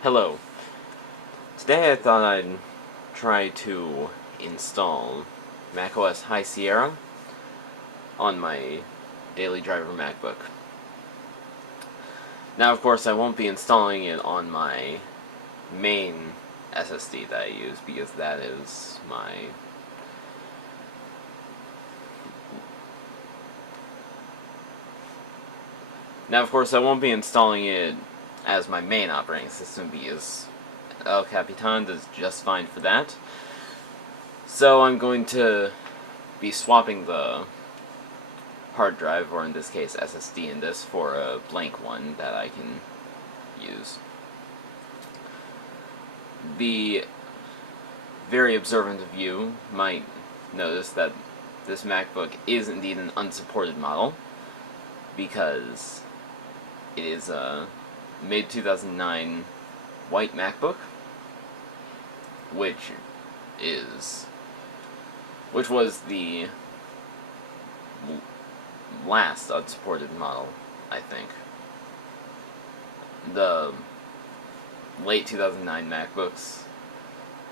Hello. Today I thought I'd try to install macOS High Sierra on my daily driver MacBook. Now, of course, I won't be installing it on my main SSD that I use because that is my Now, of course, I won't be installing it as my main operating system because El Capitan does just fine for that. So I'm going to be swapping the hard drive, or in this case SSD in this, for a blank one that I can use. The very observant of you might notice that this MacBook is indeed an unsupported model because it is a mid-2009 White MacBook, which was the last unsupported model, I think. The late 2009 MacBooks,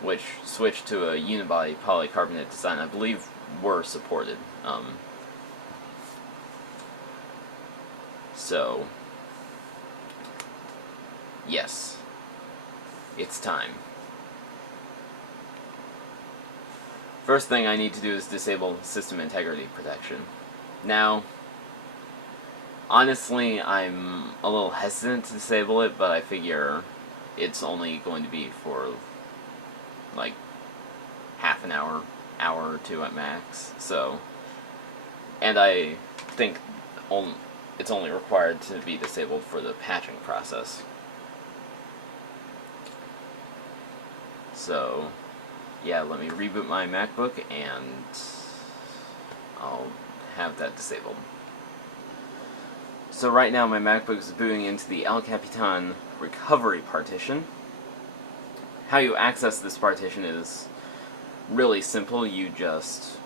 which switched to a unibody polycarbonate design, I believe were supported. So, yes, it's time. First thing I need to do is disable system integrity protection. Now, honestly, I'm a little hesitant to disable it, but I figure it's only going to be for like half an hour or two at max. So, and I think it's only required to be disabled for the patching process. So, yeah, let me reboot my MacBook and I'll have that disabled. So right now my MacBook is booting into the El Capitan recovery partition. How you access this partition is really simple. You just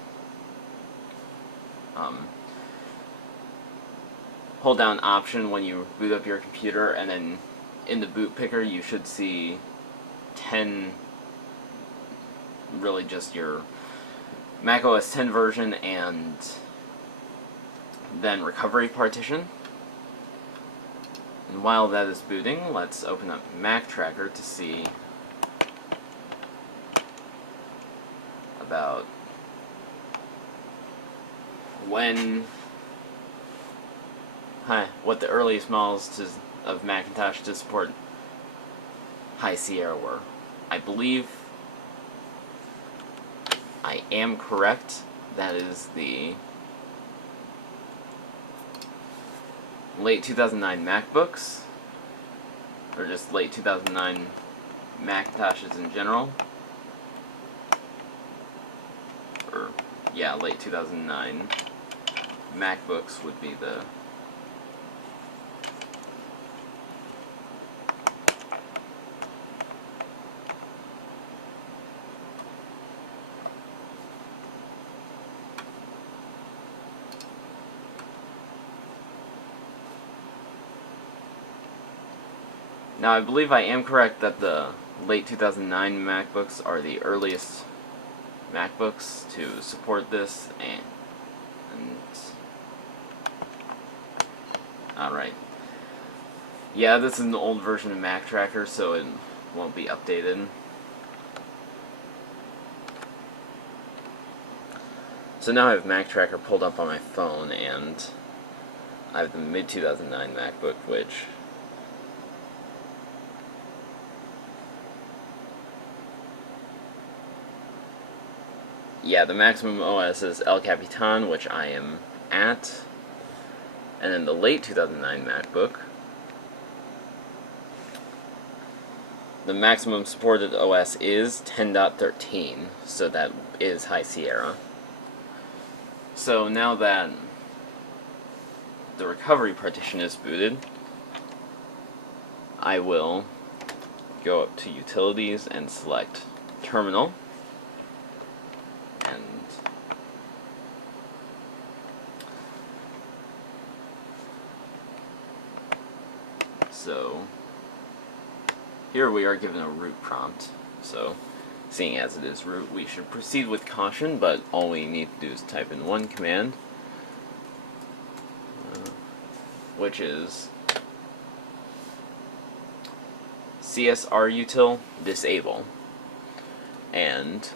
hold down Option when you boot up your computer, and then in the boot picker you should see 10, really just your macOS 10 version, and then recovery partition. And while that is booting, let's open up Mac Tracker to see about what the earliest models of Macintosh to support High Sierra were. I believe I am correct. That is the late 2009 MacBooks, or just late 2009 Macintoshes in general. Or, yeah, late 2009 MacBooks would be the Now, I believe I am correct that the late 2009 MacBooks are the earliest MacBooks to support this, and alright. Yeah, this is an old version of Mac Tracker, so it won't be updated. So now I have Mac Tracker pulled up on my phone, and I have the mid-2009 MacBook, which yeah, the maximum OS is El Capitan, which I am at. And then the late 2009 MacBook, the maximum supported OS is 10.13, so that is High Sierra. So now that the recovery partition is booted, I will go up to Utilities and select Terminal. And so here we are given a root prompt. So, seeing as it is root, we should proceed with caution, but all we need to do is type in one command, which is csrutil disable. And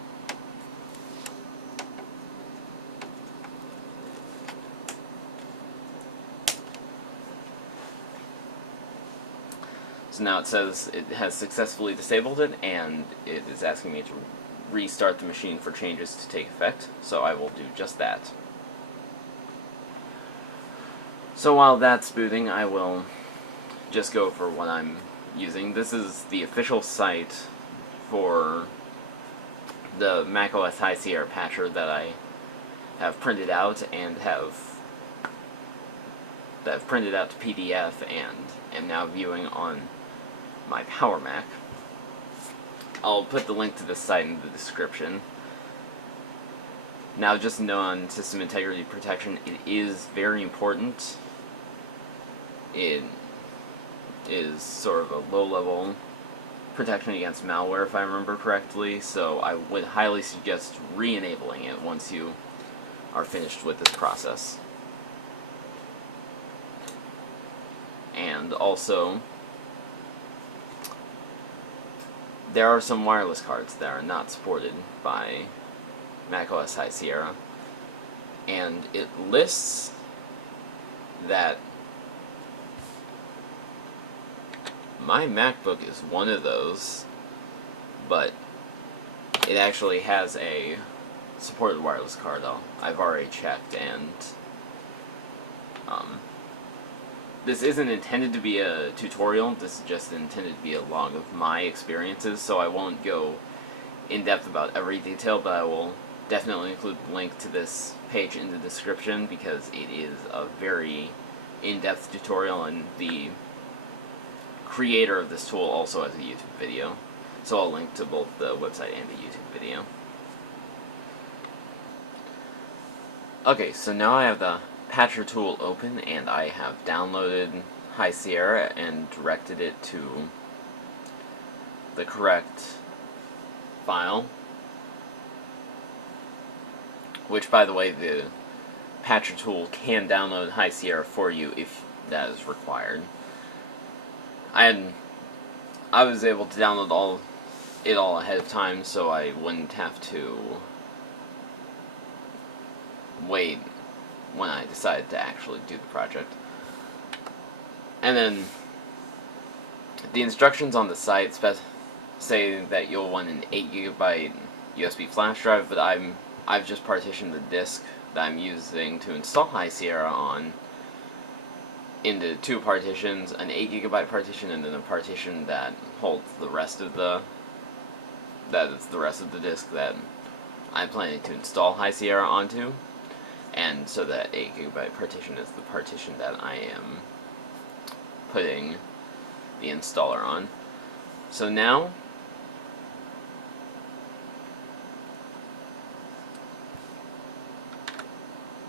so now it says it has successfully disabled it, and it is asking me to restart the machine for changes to take effect, so I will do just that. So while that's booting, I will just go over what I'm using. This is the official site for the macOS High Sierra patcher that I have printed out and that I've printed out to PDF and am now viewing on my Power Mac. I'll put the link to this site in the description. Now, just know on system integrity protection, it is very important. It is sort of a low-level protection against malware, if I remember correctly, so I would highly suggest re-enabling it once you are finished with this process. And also, there are some wireless cards that are not supported by macOS High Sierra, and it lists that my MacBook is one of those, but it actually has a supported wireless card. I've already checked, and this isn't intended to be a tutorial. This is just intended to be a log of my experiences, so I won't go in depth about every detail, but I will definitely include the link to this page in the description because it is a very in-depth tutorial, and the creator of this tool also has a YouTube video, so I'll link to both the website and the YouTube video. Okay, so now I have the patcher tool open, and I have downloaded High Sierra and directed it to the correct file, which, by the way, the patcher tool can download High Sierra for you if that is required. I was able to download it all ahead of time, so I wouldn't have to wait when I decided to actually do the project. And then the instructions on the site say that you'll want an 8GB USB flash drive, but I've just partitioned the disk that I'm using to install High Sierra on into two partitions, an 8GB partition and then a partition that holds the rest of the disk that I'm planning to install High Sierra onto. And so that 8GB partition is the partition that I am putting the installer on. So now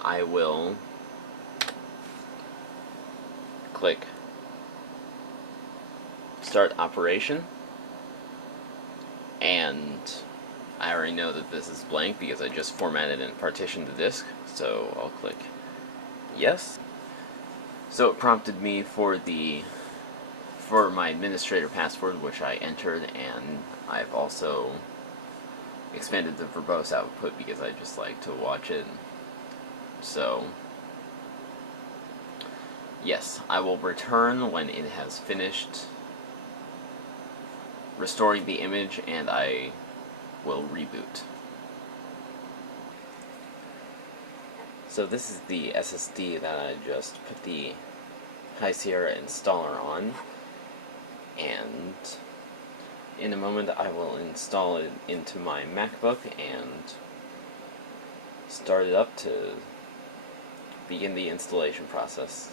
I will click Start Operation, and I already know that this is blank because I just formatted and partitioned the disk, so I'll click Yes. So it prompted me for my administrator password, which I entered, and I've also expanded the verbose output because I just like to watch it. So yes, I will return when it has finished restoring the image, and I will reboot. So this is the SSD that I just put the High Sierra installer on, and in a moment I will install it into my MacBook and start it up to begin the installation process.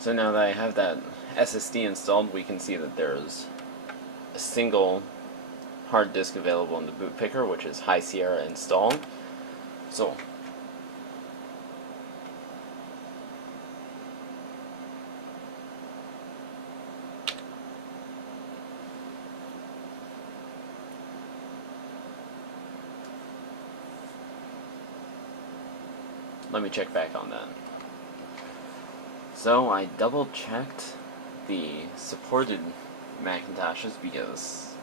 So now that I have that SSD installed, we can see that there's a single hard disk available in the boot picker, which is High Sierra installed. So let me check back on that. So I double checked the supported Macintoshes because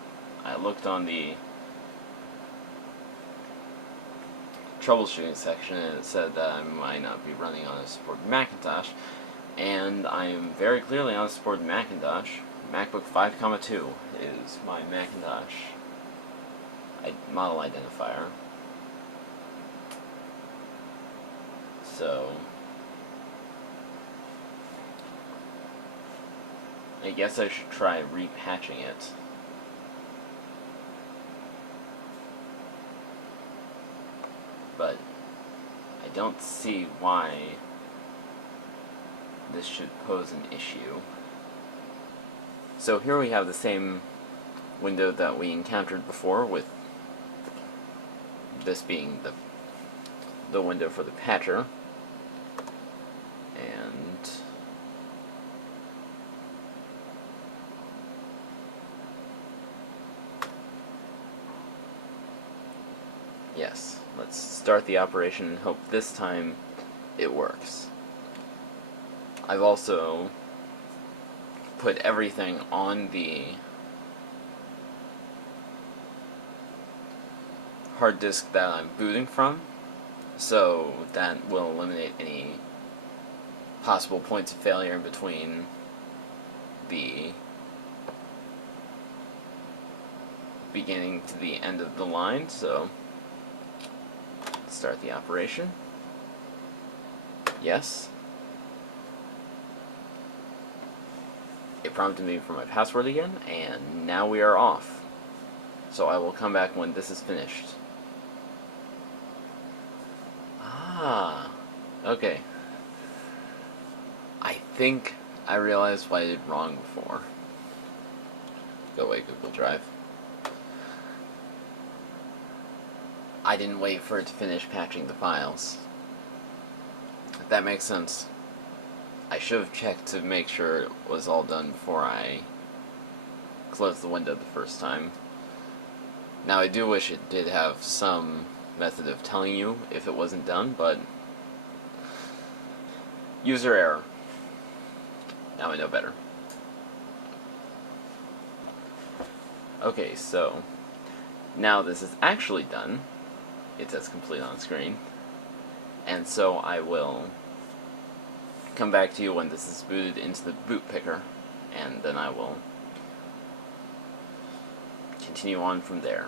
I looked on the troubleshooting section and it said that I might not be running on a supported Macintosh, and I am very clearly on a supported Macintosh. MacBook 5,2 is my Macintosh model identifier. So I guess I should try repatching it. But I don't see why this should pose an issue. So here we have the same window that we encountered before, with this being the window for the patcher. And yes, let's start the operation and hope this time it works. I've also put everything on the hard disk that I'm booting from, so that will eliminate any possible points of failure in between the beginning to the end of the line. So let's start the operation. Yes. It prompted me for my password again, and now we are off. So I will come back when this is finished. Ah, okay. I think I realized what I did wrong before. Go away, Google Drive. I didn't wait for it to finish patching the files. If that makes sense. I should have checked to make sure it was all done before I closed the window the first time. Now I do wish it did have some method of telling you if it wasn't done, but user error. Now I know better. Okay, so now this is actually done. It says complete on screen. And so I will come back to you when this is booted into the boot picker, and then I will continue on from there.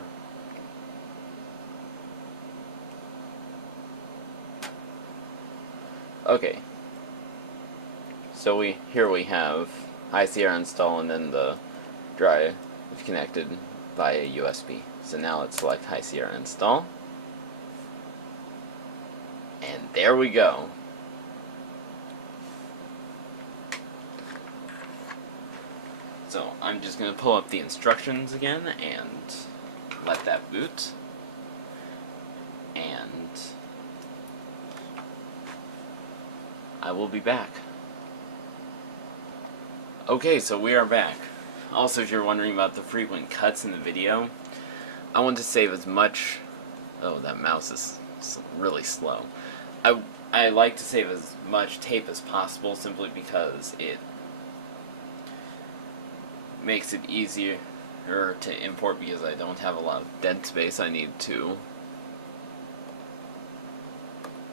Okay, so here we have High Sierra install, and then the drive connected via USB. So now let's select High Sierra install, and there we go. So I'm just going to pull up the instructions again and let that boot. And I will be back. Okay, so we are back. Also, if you're wondering about the frequent cuts in the video, I want to save as much... Oh, that mouse is really slow. I like to save as much tape as possible simply because it makes it easier to import, because I don't have a lot of dead space I need to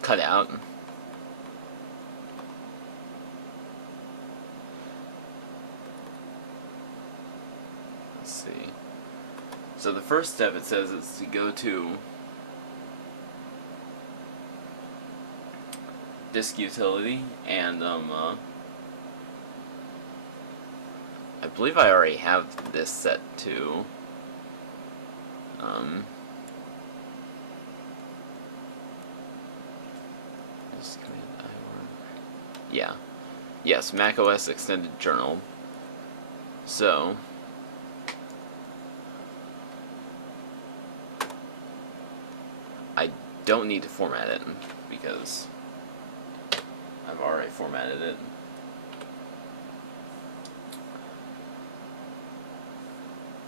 cut out. Let's see. So the first step, it says, is to go to disk utility, and I believe I already have this set to yeah, yes, macOS Extended Journal. So I don't need to format it because I've already formatted it.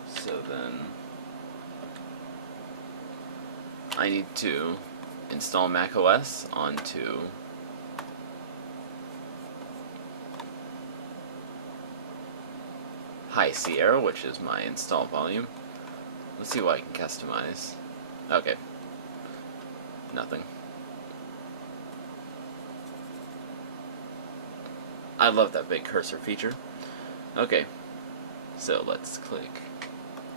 So then I need to install macOS onto High Sierra, which is my install volume. Let's see what I can customize. Okay. Nothing. I love that big cursor feature. Okay. So let's click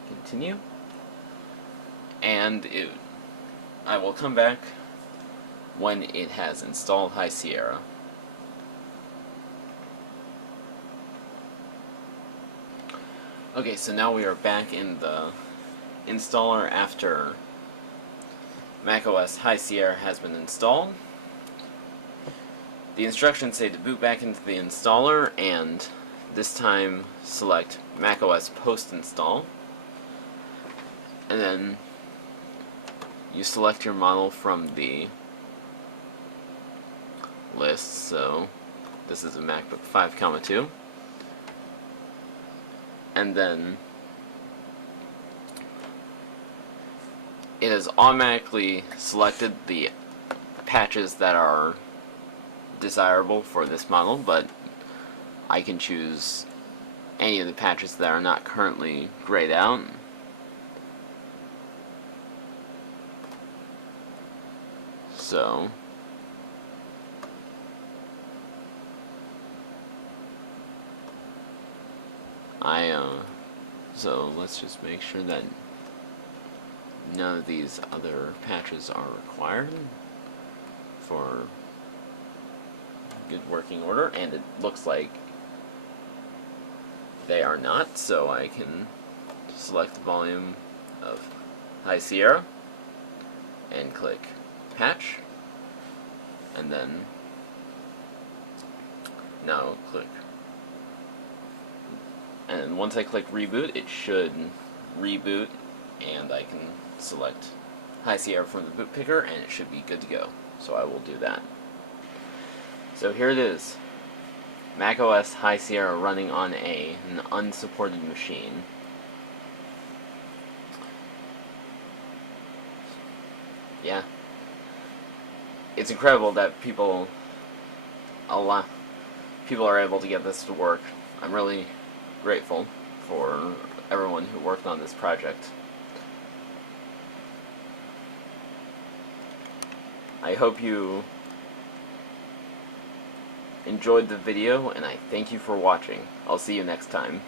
continue. And I will come back when it has installed High Sierra. Okay, so now we are back in the installer after macOS High Sierra has been installed. The instructions say to boot back into the installer and this time select macOS post install, and then you select your model from the list. So this is a MacBook 5,2, and then it has automatically selected the patches that are desirable for this model, but I can choose any of the patches that are not currently grayed out. So so let's just make sure that none of these other patches are required for good working order, and it looks like they are not, so I can select the volume of High Sierra and click patch, and then now click, and once I click reboot, it should reboot and I can select High Sierra from the boot picker and it should be good to go. So I will do that. So here it is, macOS High Sierra running on an unsupported machine. Yeah, it's incredible that people are able to get this to work. I'm really grateful for everyone who worked on this project. I hope you enjoyed the video, and I thank you for watching. I'll see you next time.